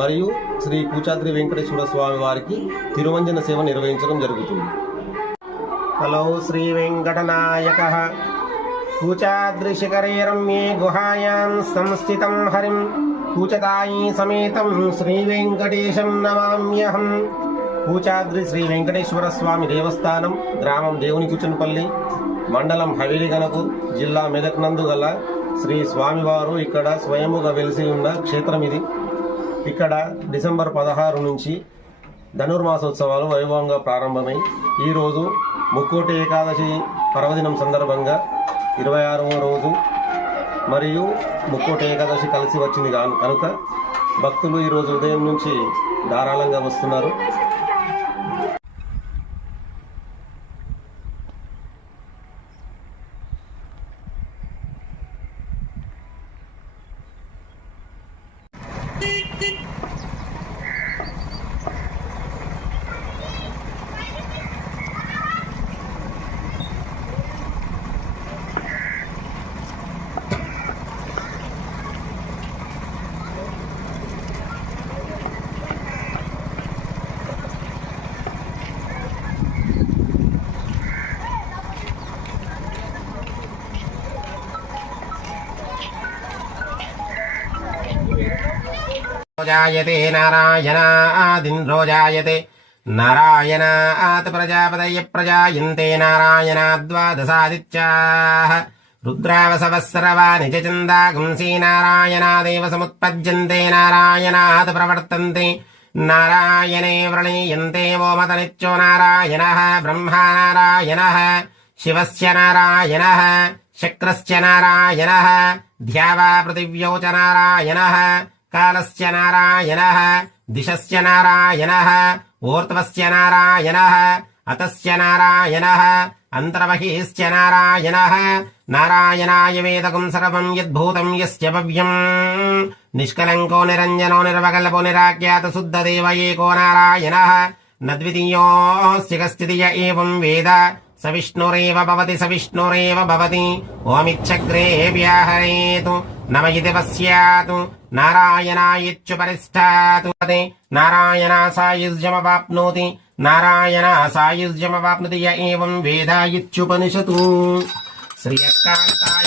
మరియు శ్రీ కూచాద్రి వెంకటేశ్వర స్వామి వారికి తిరువంజన సేవ నిర్వహించడం జరుగుతుంది. హలో శ్రీ వెంకటనాయక కూచాద్రి శిఖరే రమ్యే గుహాయాం సంస్థితం హరిం కూచతాయి సమేతం శ్రీ వెంకటేశం నమామ్యహం. కూచాద్రి శ్రీ వెంకటేశ్వర స్వామి దేవస్థానం, గ్రామం దేవునికుచనపల్లి, మండలం హవేలి గణపూర్, జిల్లా మెదక్ నందు గల శ్రీ స్వామివారు ఇక్కడ స్వయముగా వెలిసి ఉన్న క్షేత్రం ఇది. ఇక్కడ డిసెంబర్ 16 నుంచి ధనుర్మాసోత్సవాలు వైభవంగా ప్రారంభమై ఈరోజు ముక్కోటి ఏకాదశి పర్వదినం సందర్భంగా 26వ రోజు మరియు ముక్కోటి ఏకాదశి కలిసి వచ్చింది కనుక భక్తులు ఈరోజు ఉదయం నుంచి ధారాళంగా వస్తున్నారు. जायते नारायणादिन्द्रो जायते नारायणात् प्रजापतयः प्रजायन्ते नारायणाद्वादशादित्याः रुद्रावसवः सर्वाणि च छन्दागुंसि नारायणादेव समुत्पद्यन्ते नारायणात् प्रवर्तन्ते नारायणे व्रणीयन्ते ओमतनित्यो नारायणः ब्रह्मा नारायणः शिवस्य नारायणः शक्रस्य नारायणः ध्यावा पृथिव्यौ च नारायणः कालस्य नारायणः दिशस्य नारायणः ऊर्ध्वस्य नारायणः अतस्य नारायणः अन्तर्बहिश्च नारायणः नारायणाय वेदकं सर्वं यद्भूतं यस्य भव्यं निष्कलङ्को निरञ्जनो निर्वकल्पो निराख्यातशुद्धदेव एको नारायणः न द्वितीयोऽस्य कश्चिदिय एवं वेद स विष्णुरेव भवति ओमिच्छग्रे व्याहरेतु नम इति पश्यातु नारायणायेत्युपरिष्ठातु नारायणासायुज्यमवाप्नोति य एवं वेद इत्युपनिषतु श्रियकान्ताय